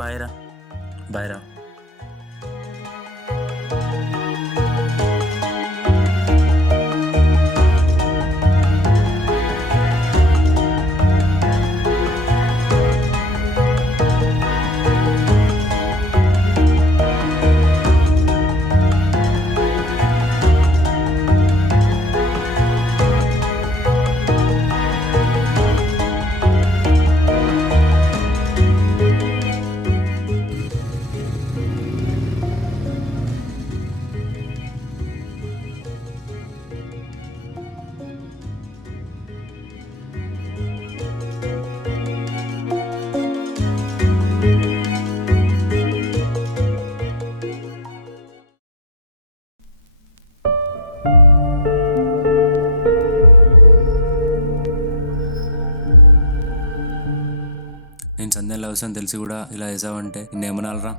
Bye రా. Bye రా. నేను సంధ్య లవ్స్ అని తెలిసి కూడా ఇలా వేసావంటే నేనేమనాలరా?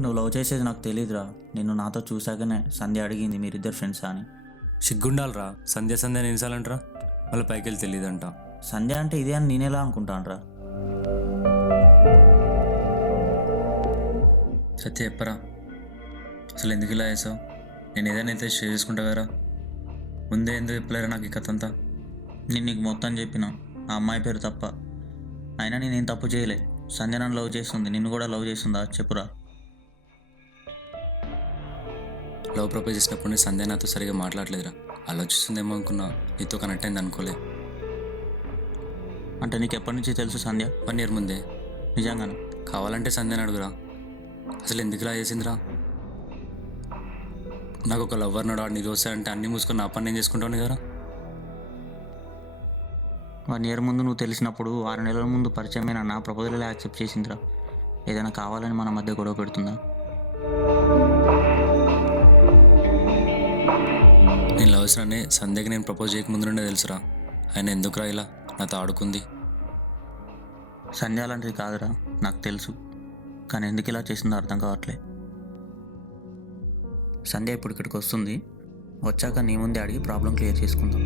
నువ్వు లవ్ చేసేది నాకు తెలియదురా. నిన్ను నాతో చూశాకనే సంధ్య అడిగింది మీరిద్దరు ఫ్రెండ్సా అని. సిగ్గుండాలరా. సంధ్య సంధ్య నిలిచాలంటరా, మళ్ళీ పైకి వెళ్ళి తెలియదంట. సంధ్య అంటే ఇదే అని నేనేలా అనుకుంటానురా. సత్య చెప్పరా, అసలు ఎందుకు ఇలా వేసావు? నేను ఏదైనా అయితే షేర్ చేసుకుంటా కదా, ముందే ఎందుకు చెప్పలేరా నాకు ఈ కథ అంతా? నేను నీకు మొత్తం చెప్పిన, ఆ అమ్మాయి పేరు తప్ప. అయినా నేనేం తప్పు చేయలే. సంధ్య నన్ను లవ్ చేస్తుంది, నిన్ను కూడా లవ్ చేస్తుందా చెప్పురా. లవ్ ప్రపోజ్ చేసినప్పుడు నేను సంధ్య నాతో సరిగా మాట్లాడలేదురా. ఆలోచిస్తుందేమో అనుకున్నా, నీతో కనెక్ట్ అయింది అనుకోలే. అంటే నీకు ఎప్పటి నుంచి తెలుసు సంధ్య? 1 year ముందే. నిజంగానే? కావాలంటే సంధ్యని అడుగురా. అసలు ఎందుకు ఇలా చేసిందిరా? నాకు ఒక లవ్వర్ నాడు, నీ దోస్తే అంటే అన్నీ మూసుకొని నా పని నేను చేసుకుంటాను కదా. 1 year ముందు నువ్వు తెలిసినప్పుడు 6 నెలల ముందు పరిచయమైన నా ప్రపోజల్ యాక్సెప్ట్ చేసిందిరా. ఏదైనా కావాలని మన మధ్య గొడవ పెడుతుందా? నేను లవ్ చేసినానే సంధ్యకి నేను ప్రపోజ్ చేయకముందు నుండే తెలుసురా. ఆయన ఎందుకురా ఇలా నాతో ఆడుకుంది? సంధ్య అలాంటిది కాదురా, నాకు తెలుసు. కానీ ఎందుకు ఇలా చేసిందో అర్థం కావట్లే. సంధ్య ఇప్పుడు ఇక్కడికి వస్తుంది. వచ్చాక నీ ముందే అడిగి ప్రాబ్లం క్లియర్ చేసుకుందాం.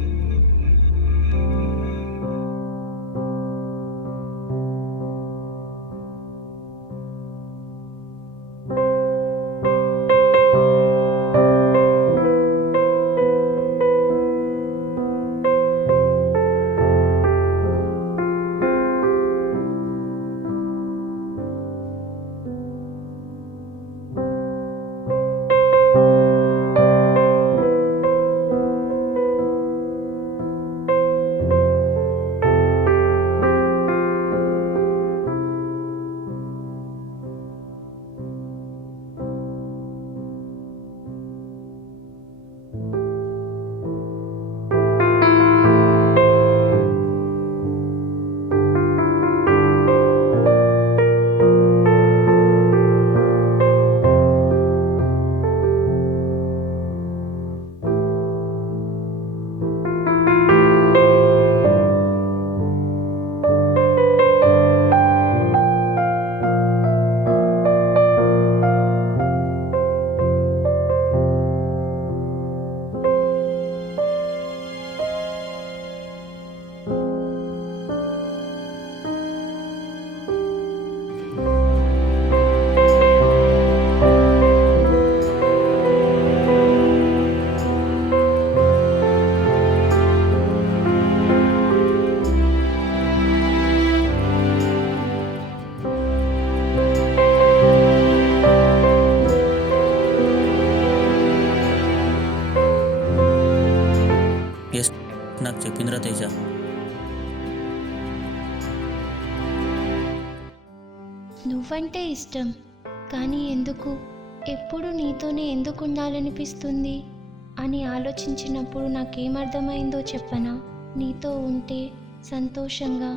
నువ్వంటే ఇష్టం, కానీ ఎందుకు, ఎప్పుడు నీతోనే ఎందుకు ఉండాలనిపిస్తుంది అని ఆలోచించినప్పుడు నాకేమర్థమైందో చెప్పనా? నీతో ఉంటే సంతోషంగా,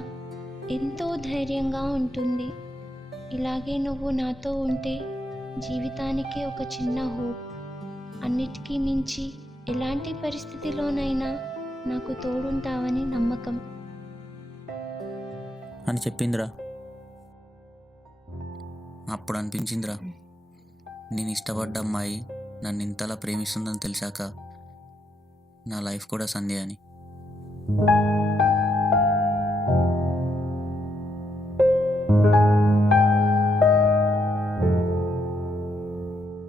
ఎంతో ధైర్యంగా ఉంటుంది. ఇలాగే నువ్వు నాతో ఉంటే జీవితానికి ఒక చిన్న హోప్. అన్నిటికీ మించి ఎలాంటి పరిస్థితిలోనైనా నాకు తోడుంటావని నమ్మకం అని చెప్పిందిరా. అప్పుడు అనిపించిందిరా, నేను ఇష్టపడ్డ అమ్మాయి నన్ను ఇంతలా ప్రేమిస్తుందని తెలిసాక నా లైఫ్ కూడా సంధ్య అని.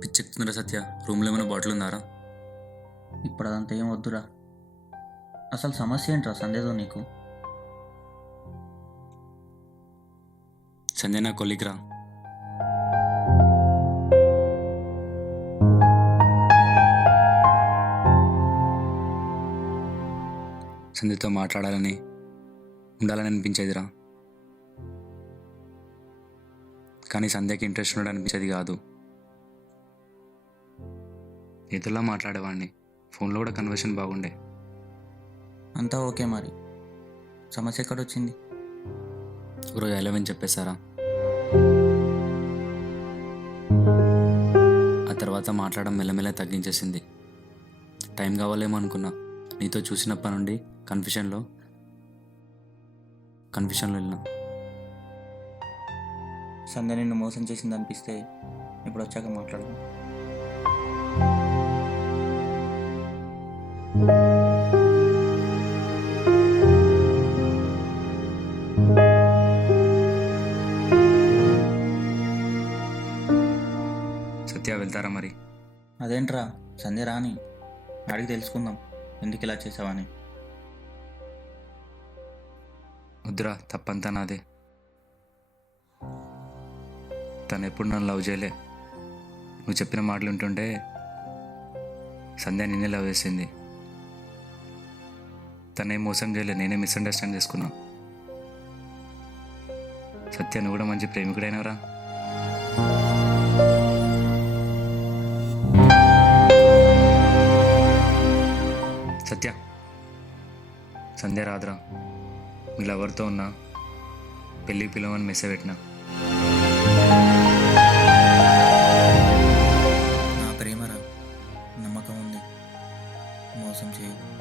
పిచ్చెక్కుతుందిరా సత్య. రూమ్లో ఏమైనా బాటిల్ ఉందారా? ఇప్పుడు అదంతా ఏం వద్దురా. అసలు సమస్య ఏంట్రా సంధ్యతో నీకు? సంధ్య నా కొలిగ్రా. సంధ్యతో మాట్లాడాలని, ఉండాలని అనిపించేదిరా. కానీ సంధ్యకి ఇంట్రెస్ట్ ఉండడం అనిపించేది కాదు. ఏదోలా మాట్లాడేవాడిని, ఫోన్లో కూడా కన్వర్షన్ బాగుండే. అంతా ఓకే, మరి సమస్య ఎక్కడొచ్చింది? ఒకరోజు 11 చెప్పేశారా. ఆ తర్వాత మాట్లాడడం మెల్లమెల్ల తగ్గించేసింది. టైం కావాలేమో అనుకున్నా. నీతో చూసినప్పటి నుండి కన్ఫ్యూషన్లో వెళ్ళినా. సంధ్య నిన్ను మోసం చేసింది అనిపిస్తే ఇప్పుడు వచ్చాక మాట్లాడదాం. సత్య వెళ్తారా మరి? అదేంట్రా, సంధ్య రాని అడిగి తెలుసుకుందాం ఎందుకు ఇలా చేసావని. వద్దురా, తప్పంతా నాదే. తను ఎప్పుడు నన్ను లవ్ చేయలే. నువ్వు చెప్పిన మాటలు ఉంటుంటే సంధ్య నిన్నే లవ్ చేసింది. తనేం మోసం చేయలే, నేనే మిస్అండర్స్టాండ్ చేసుకున్నా. సత్య నువ్వు కూడా మంచి ప్రేమికుడైనవరా. సత్య, సంధ్య రాదురా. మీరు ఎవరితో ఉన్నా పెళ్ళికి పిలవని మెసేజ్ పెట్టినా. నా ప్రేమరా, నమ్మకం ఉంది, మోసం చేయదు.